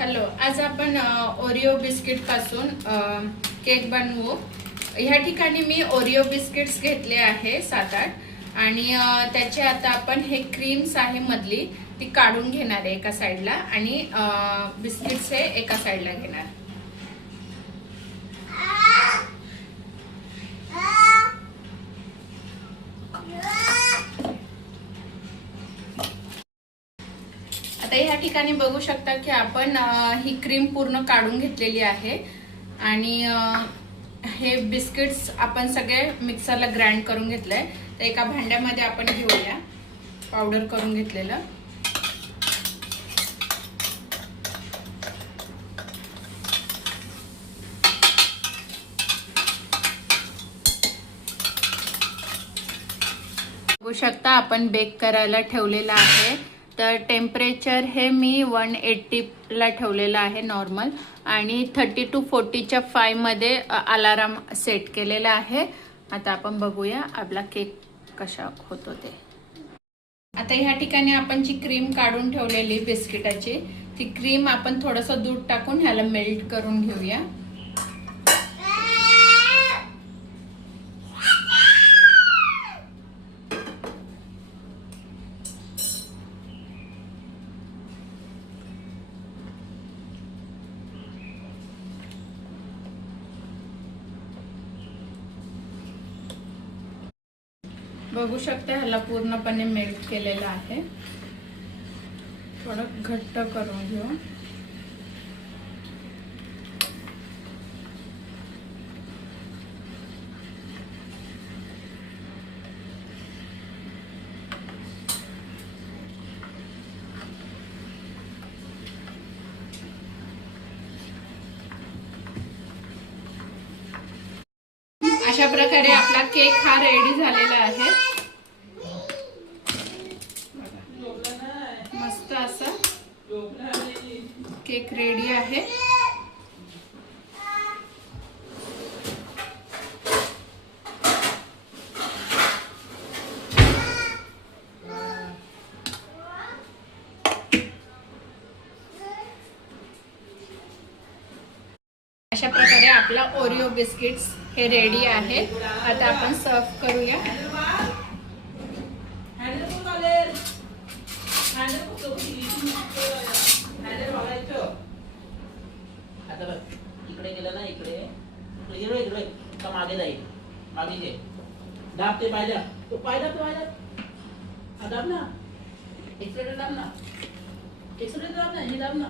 Hello, आज आपण Oreo biscuit पासून केक बनवू। ह्या ठिकाणी मी ओरिओ बिस्किट्स घेतले आहे 7-8 आणि त्याचे आता आपण हे क्रीम्स आहे मधली ती काढून घेणार आहे एका साइडला आणि बिस्किट्स हे एका साइडला घेणार। आता ह्या ठिकाणी बघू शकता की आपण ही क्रीम पूर्ण काढून घेतलेली आहे आणि हे बिस्किट्स आपण सगळे मिक्सरला ग्राइंड करून घेतलंय। तर एका भांड्यामध्ये आपण घेऊया पावडर करून घेतलेलं। बघू शकता आपण बेक करायला ठेवलेलं आहे। तर टेम्परेचर हे मी 180 ला ठेवलेलं आहे नॉर्मल आणि 30 to 40 च्या 5 मध्ये अलार्म सेट केलेला आहे। आता आपण बघूया आपला केक कसा होतो ते। आता ह्या ठिकाणी आपण जी क्रीम काढून ठेवलेली बिस्किटाची ती क्रीम आपण थोडंसं दूध टाकून ह्याला मेल्ट करून घेऊया। बघू शकता ह्याला पूर्णपणे मेल्ट केलेलं आहे। थोडं घट्ट करून घेऊ। अशा प्रकारे आपला केक हा रेडी झालेला आहे। मस्त असा केक रेडी आहे। अशा प्रकारे आपला ओरिओ बिस्किट्स हे रेडी आहे। आता आपण सर्व करूया। इकडे गेलं ना, इकडे इकडे का मागे जाईल, मागे घे, दाब ते पाहिलं, तो पाहिलं दाब ना, एक्सलेटर दाब ना, एक्सलेटर दाब ना, हे दाब ना।